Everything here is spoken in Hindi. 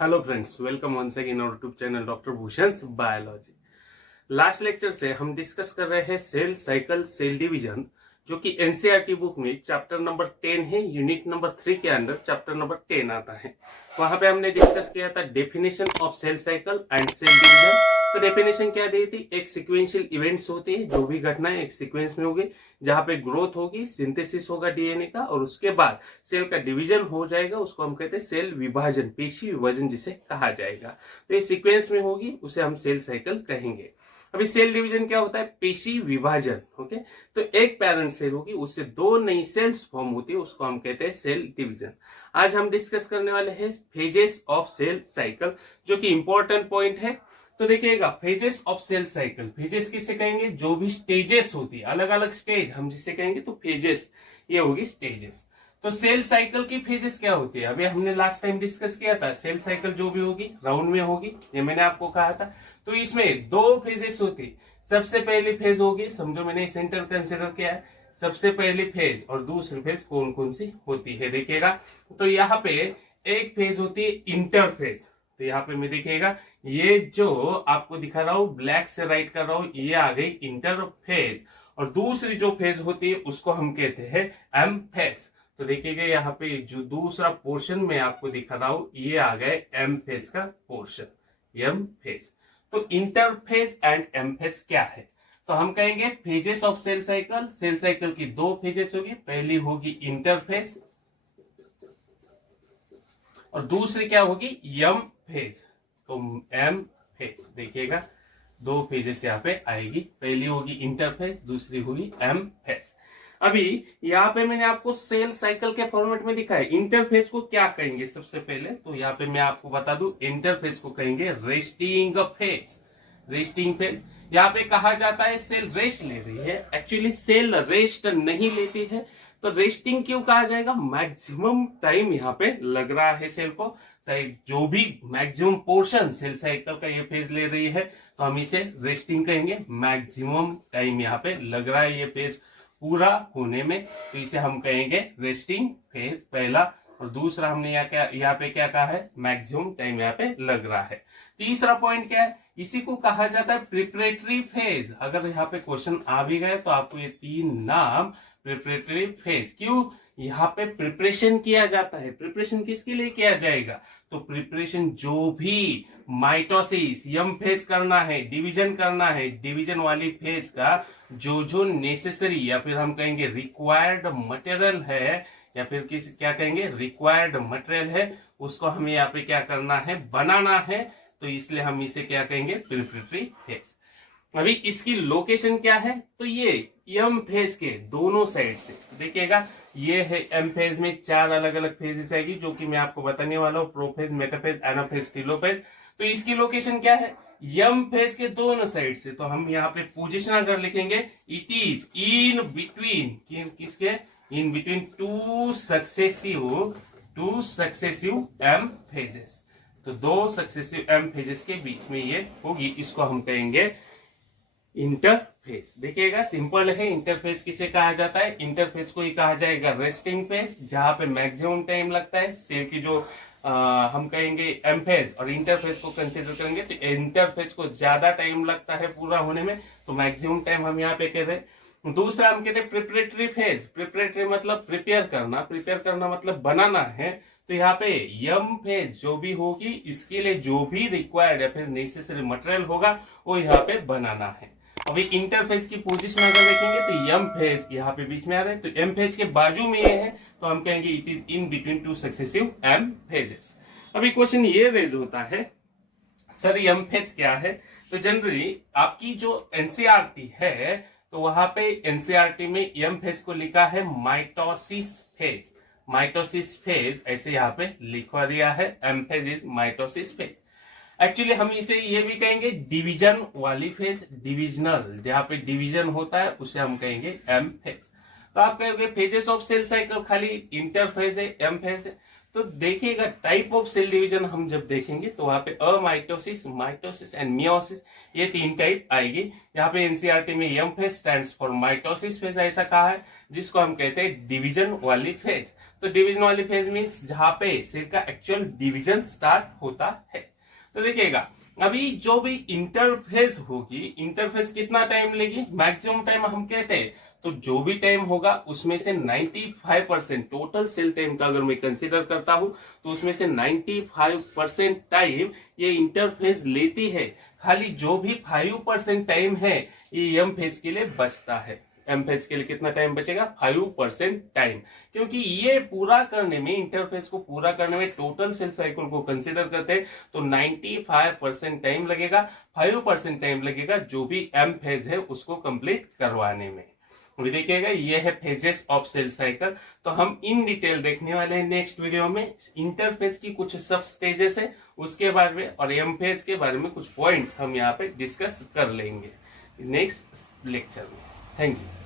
Hello friends, welcome once again our YouTube channel doctor Bhushan biology. Last lecture से हम डिस्कस कर रहे हैं सेल साइकिल सेल डिवीजन, जो कि एनसीईआरटी बुक में चैप्टर नंबर 10 है। यूनिट नंबर 3 के अंदर चैप्टर नंबर 10 आता है। वहां पे हमने डिस्कस किया था definition of cell cycle and cell division. तो डेफिनेशन क्या दी थी? एक सिक्वेंशियल इवेंट्स होती है, जो भी घटनाएं एक सीक्वेंस में होगी, जहां पे ग्रोथ होगी, सिंथेसिस होगा डीएनए का, और उसके बाद सेल का डिवीजन हो जाएगा। उसको हम कहते हैं सेल विभाजन, पेशी विभाजन जिसे कहा जाएगा। तो ये सीक्वेंस में होगी, उसे हम सेल साइकिल कहेंगे। अभी सेल डिवीजन क्या होता है? पेशी विभाजन। ओके, तो एक पेरेंट सेल होगी, उससे दो नई सेल्स फॉर्म होती है, उसको हम कहते हैं सेल डिवीजन। आज हम डिस्कस करने वाले हैं फेजेस ऑफ सेल साइकिल, जो कि इंपॉर्टेंट पॉइंट है। तो देखिएगा, phases of cell cycle, phases किसे कहेंगे? जो भी स्टेजेस होती है, अलग अलग स्टेज हम जिसे कहेंगे, तो फेजेस ये होगी स्टेजेस। तो सेल साइकिल की फेजेस क्या होती है? अभी हमने लास्ट टाइम डिस्कस किया था, सेल साइकिल जो भी होगी राउंड में होगी, ये मैंने आपको कहा था। तो इसमें दो फेजेस होती। सबसे पहली फेज होगी, समझो मैंने सेंटर कंसिडर किया है, सबसे पहली फेज और दूसरी फेज कौन कौन सी होती है देखिएगा। तो यहाँ पे एक फेज होती है इंटरफेज। तो यहाँ पे मैं देखिएगा, ये जो आपको दिखा रहा हूं, ब्लैक से राइट कर रहा हूं, ये आ गई इंटरफेज। और दूसरी जो फेज होती है उसको हम कहते हैं एम फेज। तो देखिएगा, यहाँ पे जो दूसरा पोर्शन में आपको दिखा रहा हूं, ये आ गए एम फेज का पोर्शन, एम फेज। तो इंटरफेज एंड एम फेज क्या है? तो हम कहेंगे phases of cell cycle. Cell cycle की दो फेजेस होगी, पहली होगी इंटरफेज और दूसरी क्या होगी? M phase. तो एम फेज देखिएगा, दो फेजेस यहाँ पे आएगी, पहली होगी इंटरफेज, दूसरी होगी एम फेज। अभी यहाँ पे मैंने आपको सेल साइकिल के फॉर्मेट में दिखा है। इंटरफेज को क्या कहेंगे? सबसे पहले तो यहाँ पे मैं आपको बता दूं, इंटरफेज को कहेंगे रेस्टिंग फेज। रेस्टिंग फेज यहाँ पे कहा जाता है सेल रेस्ट ले रही है, एक्चुअली सेल रेस्ट नहीं लेती है। तो रेस्टिंग क्यों कहा जाएगा? मैक्सिमम टाइम यहाँ पे लग रहा है सेल को, जो भी मैक्सिमम पोर्शन सेल साइकिल का ये फेज ले रही है, तो हम इसे रेस्टिंग कहेंगे। मैक्सिमम टाइम यहाँ पे लग रहा है ये फेज पूरा होने में, तो इसे हम कहेंगे रेस्टिंग फेज पहला। और दूसरा हमने यहाँ पे क्या कहा है? मैक्सिमम टाइम यहाँ पे लग रहा है। तीसरा पॉइंट क्या है? इसी को कहा जाता है प्रिपरेटरी फेज। अगर यहाँ पे क्वेश्चन आ भी गए तो आपको ये तीन नाम, प्रिपरेटरी फेज, क्यों यहाँ पे प्रिपरेशन किया जाता है? प्रिपरेशन किसके लिए किया जाएगा? तो प्रिपरेशन जो भी माइटोसिस यम फेज करना है, डिवीजन करना है, डिवीजन वाली फेज का जो जो नेसेसरी या फिर हम कहेंगे रिक्वायर्ड मटेरियल है, या फिर क्या कहेंगे, रिक्वायर्ड मटेरियल है, उसको हमें यहाँ पे क्या करना है? बनाना है। तो इसलिए हम इसे क्या कहेंगे? Preparatory phase. अभी इसकी लोकेशन क्या है? तो ये एम फेज के दोनों साइड से देखिएगा, ये है एम फेज में चार अलग अलग फेजेस आएगी, जो कि मैं आपको बताने वाला हूँ, प्रोफेज, मेटाफेज, एनाफेज, टेलोफेज। तो इसकी लोकेशन क्या है? एम फेज के दोनों साइड से। तो हम यहाँ पे पोजिशन अगर लिखेंगे, इट इज इन बिटवीन, किसके? In between two successive M phases. तो दो सक्सेसिव एम फेजेस के बीच में ये होगी, इसको हम कहेंगे इंटरफेज। देखिएगा, सिंपल है। इंटरफेज किसे कहा जाता है? इंटरफेज को ही कहा जाएगा रेस्टिंग फेज, जहां पे मैक्सिमम टाइम लगता है सेल की जो हम कहेंगे एम फेज और इंटरफेज को कंसीडर करेंगे, तो इंटरफेज को ज्यादा टाइम लगता है पूरा होने में, तो मैक्सिमम टाइम हम यहाँ पे कह रहे हैं। दूसरा हम कहते हैं प्रिपरेटरी फेज। प्रिपरेटरी मतलब प्रिपेयर करना, प्रिपेयर करना मतलब बनाना है। तो यहाँ पे यम फेज जो भी होगी, इसके लिए जो भी रिक्वायर्ड या फिर नेसेसरी मटेरियल होगा, वो यहाँ पे बनाना है। अभी इंटरफेज की पोजीशन अगर देखेंगे, तो यम फेज यहाँ पे बीच में आ रहा है, तो एम फेज के बाजू में ये है, तो हम कहेंगे it is in between two successive M phases. अभी क्वेश्चन ये रेज होता है, सर एम फेज क्या है? तो जनरली आपकी जो एनसीईआरटी है, तो वहां पे एनसीईआरटी में एम फेज को लिखा है माइटोसिस फेज। माइटोसिस फेज ऐसे यहाँ पे लिखवा दिया है, M phase is mitosis phase. Actually हम इसे ये भी कहेंगे डिवीजन वाली फेज, डिविजनल, जहां पे डिवीजन होता है उसे हम कहेंगे एम फेज। तो आप कहोगे फेजेस ऑफ सेल साइकिल खाली इंटरफेज है, एम फेज है। तो देखिएगा, टाइप ऑफ सेल डिवीजन हम जब देखेंगे, तो वहां पे अमाइटोसिस, माइटोसिस एंड मियोसिस, ये तीन टाइप आएगी। यहाँ पे एनसीईआरटी में M phase stands for mitosis phase ऐसा कहा है, जिसको हम कहते हैं डिवीजन वाली फेज। तो डिवीजन वाली फेज मीन्स जहां पे सेल का एक्चुअल डिवीजन स्टार्ट होता है। तो देखिएगा अभी जो भी इंटरफेज होगी, इंटरफेज कितना टाइम लेगी, मैक्सिमम टाइम हम कहते हैं, तो जो भी टाइम होगा उसमें से 95% टोटल सेल टाइम का अगर मैं कंसीडर करता हूं तो उसमें से 95% टाइम ये इंटरफेज लेती है। खाली जो भी 5% टाइम है ये एम फेज के लिए बचता है। एम फेज के लिए कितना टाइम बचेगा, 5% टाइम, क्योंकि ये पूरा करने में, इंटरफेस को पूरा करने में टोटल सेल साइकिल को कंसीडर करते हैं तो 95% टाइम लगेगा, 5% टाइम लगेगा जो भी एम फेज है उसको कंप्लीट करवाने में। अभी देखिएगा ये है फेजेस ऑफ सेल साइकिल। तो हम इन डिटेल देखने वाले हैं नेक्स्ट वीडियो में। इंटरफेज की कुछ सब स्टेजेस है उसके बारे में और एम फेज के बारे में कुछ पॉइंट्स हम यहाँ पे डिस्कस कर लेंगे नेक्स्ट लेक्चर में। Thank you.